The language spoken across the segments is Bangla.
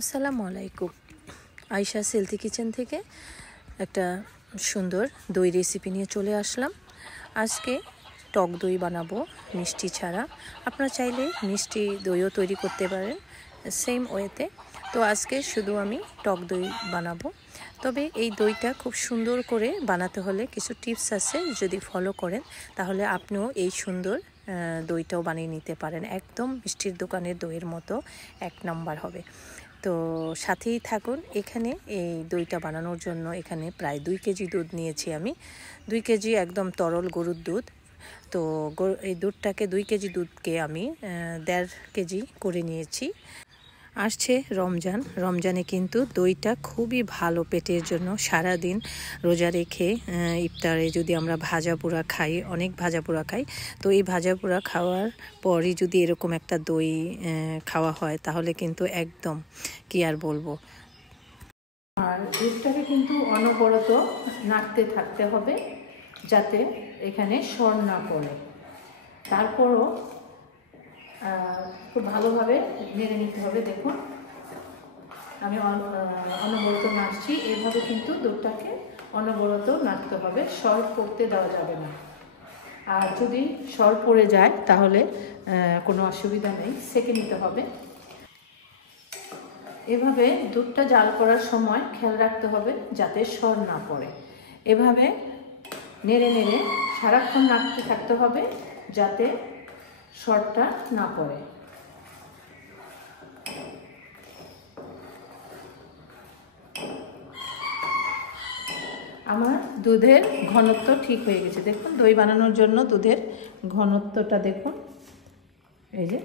আসসালামু আলাইকুম। আয়শা হেলথি কিচেন থেকে একটা সুন্দর দই রেসিপি নিয়ে চলে আসলাম। আজকে টক দই বানাবো মিষ্টি ছাড়া। আপনারা চাইলে মিষ্টি দইও তৈরি করতে পারেন সেম ওয়েতে। তো আজকে শুধু আমি টক দই বানাবো। তবে এই দইটা খুব সুন্দর করে বানাতে হলে কিছু টিপস আছে, যদি ফলো করেন তাহলে আপনিও এই সুন্দর দইটাও বানিয়ে নিতে পারেন। একদম মিষ্টির দোকানের দইয়ের মতো এক নাম্বার হবে। তো সাথেই থাকুন। এখানে এই দইটা বানানোর জন্য এখানে প্রায় 2 কেজি দুধ নিয়েছি আমি। 2 কেজি একদম তরল গরুর দুধ। তো এই দুধটাকে 2 কেজি দুধকে আমি 1.5 কেজি করে নিয়েছি। আসছে রমজানে কিন্তু দইটা খুবই ভালো পেটের জন্য। সারা দিন রোজা রেখে ইফতারে যদি আমরা ভাজা পোড়া খাই, অনেক ভাজা পোড়া খাই, তো এই ভাজা পোড়া খাওয়ার পরই যদি এরকম একটা দই খাওয়া হয় তাহলে কিন্তু একদম কি আর বলবো। আর দুধটাকে কিন্তু অনবরত নাড়তে থাকতে হবে যাতে এখানে সর না পড়ে। তারপরও খুব ভালোভাবে নেড়ে নিতে হবে। দেখুন আমি অনবরত নাড়ছি। এভাবে কিন্তু দুধটাকে অনবরত নাড়তে হবে, সর পড়তে দেওয়া যাবে না। আর যদি সর পড়ে যায় তাহলে কোনো অসুবিধা নেই, সেঁকে নিতে হবে। এভাবে দুধটা জাল করার সময় খেয়াল রাখতে হবে যাতে সর না পড়ে। এভাবে নেড়ে নেড়ে সারাক্ষণ নাড়তে থাকতে হবে যাতে সরটা না পড়ে। আমার দুধের ঘনত্ব ঠিক হয়ে গেছে। দেখুন দই বানানোর জন্য দুধের ঘনত্বটা দেখুন, এই যে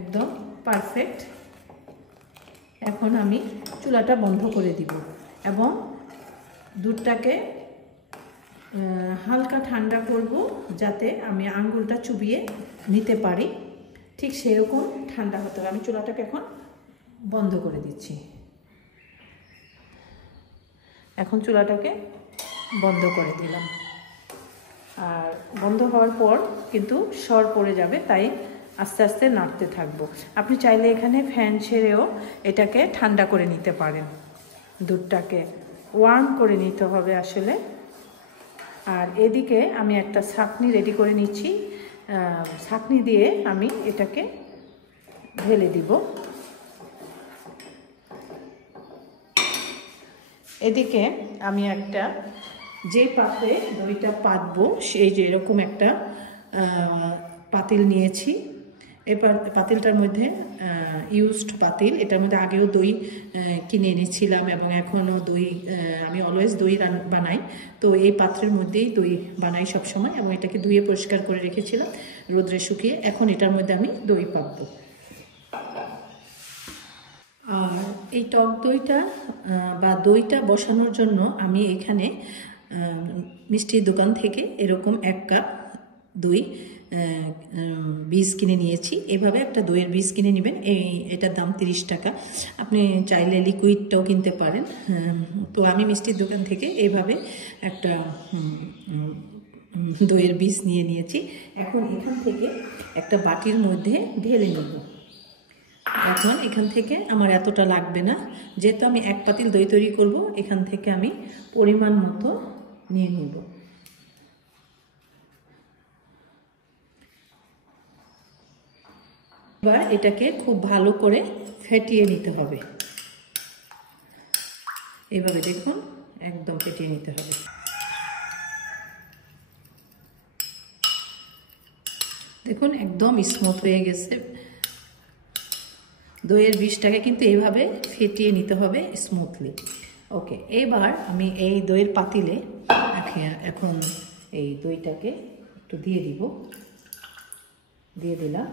একদম পারফেক্ট। এখন আমি চুলাটা বন্ধ করে দিব এবং দুধটাকে হালকা ঠান্ডা করব যাতে আমি আঙ্গুলটা চুবিয়ে নিতে পারি। ঠিক সেরকম ঠান্ডা হতে হবে। আমি চুলাটাকে এখন বন্ধ করে দিচ্ছি। এখন চুলাটাকে বন্ধ করে দিলাম। আর বন্ধ হওয়ার পর কিন্তু সর পড়ে যাবে, তাই আস্তে আস্তে নাড়তে থাকবো। আপনি চাইলে এখানে ফ্যান ছেড়েও এটাকে ঠান্ডা করে নিতে পারেন। দুধটাকে ওয়ার্ম করে নিতে হবে আসলে। আর এদিকে আমি একটা ছাঁকনি রেডি করে নিচ্ছি। ছাঁকনি দিয়ে আমি এটাকে ঢেলে দিব। এদিকে আমি একটা যে পাত্রে দইটা পাতবো সেই যে এরকম একটা পাতিল নিয়েছি। এই পাতিলটার মধ্যে ইউজড পাতিল, এটার মধ্যে আগেও দই কিনে এনেছিলাম এবং এখনও দই আমি অলওয়েজ দই বানাই। তো এই পাত্রের মধ্যেই দই বানাই সবসময় এবং এটাকে ধুয়ে পরিষ্কার করে রেখেছিলাম রোদ্রে শুকিয়ে। এখন এটার মধ্যে আমি দই পাতবো। আর এই টক দইটা বা দইটা বসানোর জন্য আমি এখানে মিষ্টির দোকান থেকে এরকম 1 কাপ দই বীজ কিনে নিয়েছি। এভাবে একটা দইয়ের বীজ কিনে নেবেন। এটার দাম 30 টাকা। আপনি চাইলে লিকুইডটাও কিনতে পারেন। তো আমি মিষ্টির দোকান থেকে এভাবে একটা দইয়ের বীজ নিয়ে নিয়েছি। এখন এখান থেকে একটা বাটির মধ্যে ঢেলে নেব। এখন এখান থেকে আমার এতটা লাগবে না, যেহেতু আমি 1 পাতিল দই তৈরি করব। এখান থেকে আমি পরিমাণ মতো নিয়ে নেব। এবার এটাকে খুব ভালো করে ফেটিয়ে নিতে হবে। এভাবে দেখুন একদম ফেটিয়ে নিতে হবে। দেখুন একদম স্মুথ হয়ে গেছে। দইয়ের বীজটাকে কিন্তু এইভাবে ফেটিয়ে নিতে হবে স্মুথলি। ওকে, এবার আমি এই দইয়ের পাতিলে এখন এই দইটাকে একটু দিয়ে দিব। দিয়ে দিলাম।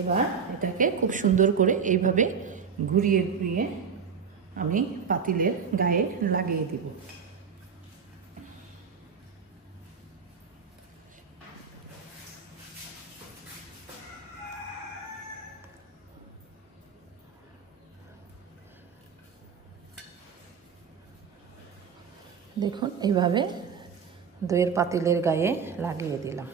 এবার এটাকে খুব সুন্দর করে এইভাবে ঘুরিয়ে ঘুরিয়ে আমি পাতিলের গায়ে লাগিয়ে দিব। দেখুন এইভাবে দইয়ের পাতিলের গায়ে লাগিয়ে দিলাম।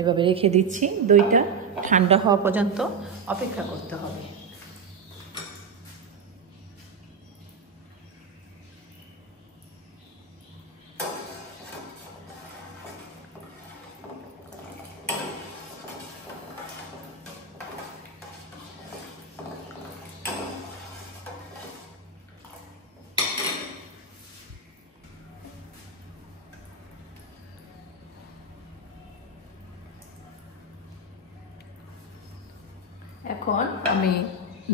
এভাবে রেখে দিচ্ছি। দইটা ঠান্ডা হওয়া পর্যন্ত অপেক্ষা করতে হবে। এখন আমি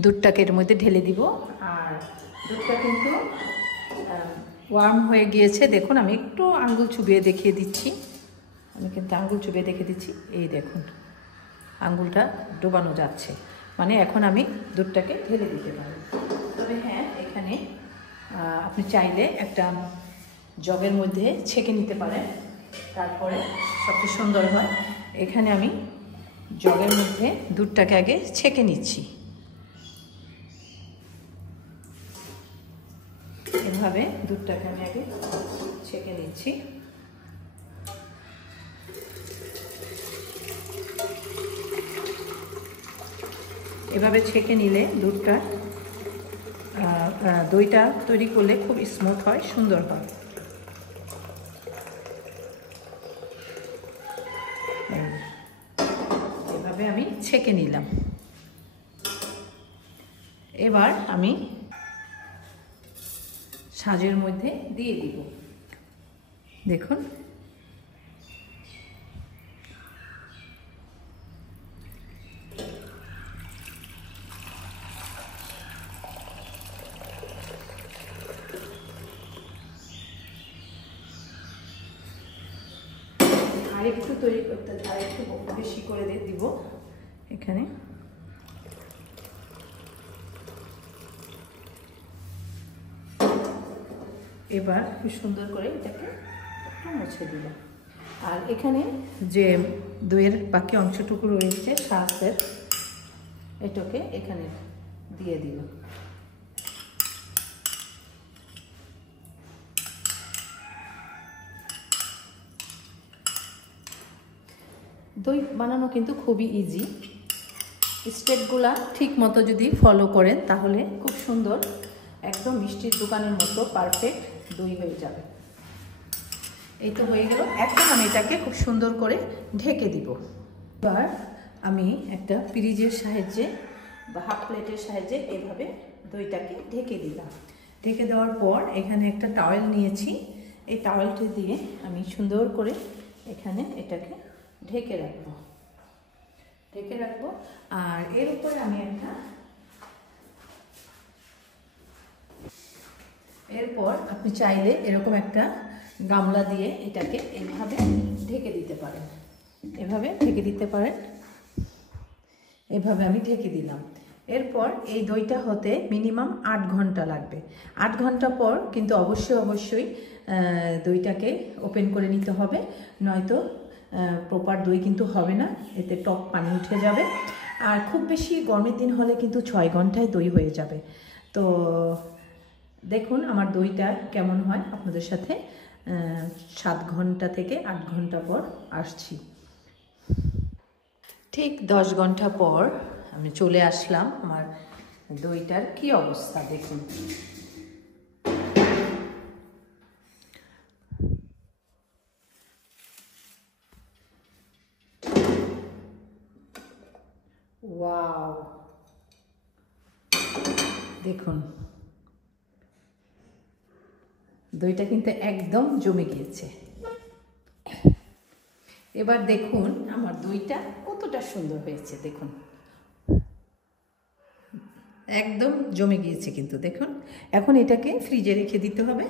দুধটাকে এর মধ্যে ঢেলে দিব। আর দুধটা কিন্তু ওয়ার্ম হয়ে গিয়েছে। দেখুন আমি একটু আঙ্গুল চুবিয়ে দেখিয়ে দিচ্ছি। এই দেখুন আঙ্গুলটা ডোবানো যাচ্ছে, মানে এখন আমি দুধটাকে ঢেলে দিতে পারি। তবে হ্যাঁ, এখানে আপনি চাইলে একটা জগের মধ্যে ছেঁকে নিতে পারেন, তারপরে সবচেয়ে সুন্দর হয়। এখানে আমি জগের মধ্যে দুধটাকে আগে ছেঁকে নিচ্ছি। এভাবে দুধটাকে আমি আগে ছেঁকে নিচ্ছি। এভাবে ছেঁকে নিলে দইটা তৈরি করলে খুব স্মুথ হয়, সুন্দর হয়। এভাবে আমি ছেঁকে নিলাম। এবার আমি সাজের মধ্যে দিয়ে দিব। দেখুন আরেকটু তৈরি করতে, আরেকটু বেশি করে দিব এখানে। এবার খুব সুন্দর করে এটাকে একটু মুছে দিলাম। আর এখানে যে দইয়ের বাকি অংশটুকু রয়েছে সাজের, এটাকে এখানে দিয়ে দিলাম। দই বানানো কিন্তু খুবই ইজি। স্টেপগুলা ঠিক মতো যদি ফলো করেন তাহলে খুব সুন্দর, একদম মিষ্টির দোকানের মতো পারফেক্ট দই হয়ে যাবে। এই তো হয়ে গেল। এখন আমি এটাকে খুব সুন্দর করে ঢেকে দিব। এবার আমি একটা পিরিজের সাহায্যে বা হাফ প্লেটের সাহায্যে এভাবে দইটাকে ঢেকে দিলাম। ঢেকে দেওয়ার পর এখানে একটা টাওয়েল নিয়েছি। এই টাওয়েলটা দিয়ে আমি সুন্দর করে এখানে এটাকে ঢেকে রাখবো। আর এর উপরে আমি এরপর আপনি চাইলে এরকম একটা গামলা দিয়ে এটাকে এইভাবে ঢেকে দিতে পারেন। এভাবে আমি ঢেকে দিলাম। এরপর এই দইটা হতে মিনিমাম 8 ঘন্টা লাগবে। 8 ঘন্টা পর কিন্তু অবশ্যই দইটাকে ওপেন করে নিতে হবে, নয়তো প্রপার দই কিন্তু হবে না, এতে টক পানি উঠে যাবে। আর খুব বেশি গরমের দিন হলে কিন্তু 6 ঘন্টায় দই হয়ে যাবে। তো দেখুন আমার দইটা কেমন হয়, আপনাদের সাথে 7 ঘন্টা থেকে 8 ঘন্টা পর আসছি। ঠিক 10 ঘন্টা পর আমি চলে আসলাম। আমার দইটার কি অবস্থা দেখুন। ওয়াও, দেখুন দইটা কিন্তু একদম জমে গিয়েছে। এবার দেখুন আমার দইটা কতটা সুন্দর হয়েছে। দেখুন একদম জমে গিয়েছে কিন্তু দেখুন। এখন এটাকে ফ্রিজে রেখে দিতে হবে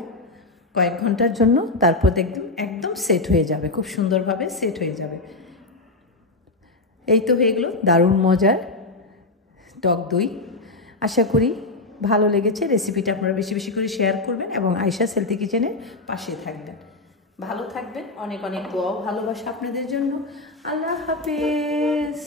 কয়েক ঘন্টার জন্য, তারপর দেখুন একদম সেট হয়ে যাবে, খুব সুন্দরভাবে সেট হয়ে যাবে। এই তো হয়ে গেল দারুণ মজার টক দই। আশা করি ভালো লেগেছে। রেসিপিটা আপনারা বেশি বেশি করে শেয়ার করবেন এবং আয়েশাস হেলথি কিচেনের পাশে থাকবেন। ভালো থাকবেন। অনেক অনেক দোয়া ও ভালোবাসা আপনাদের জন্য। আল্লাহ হাফেজ।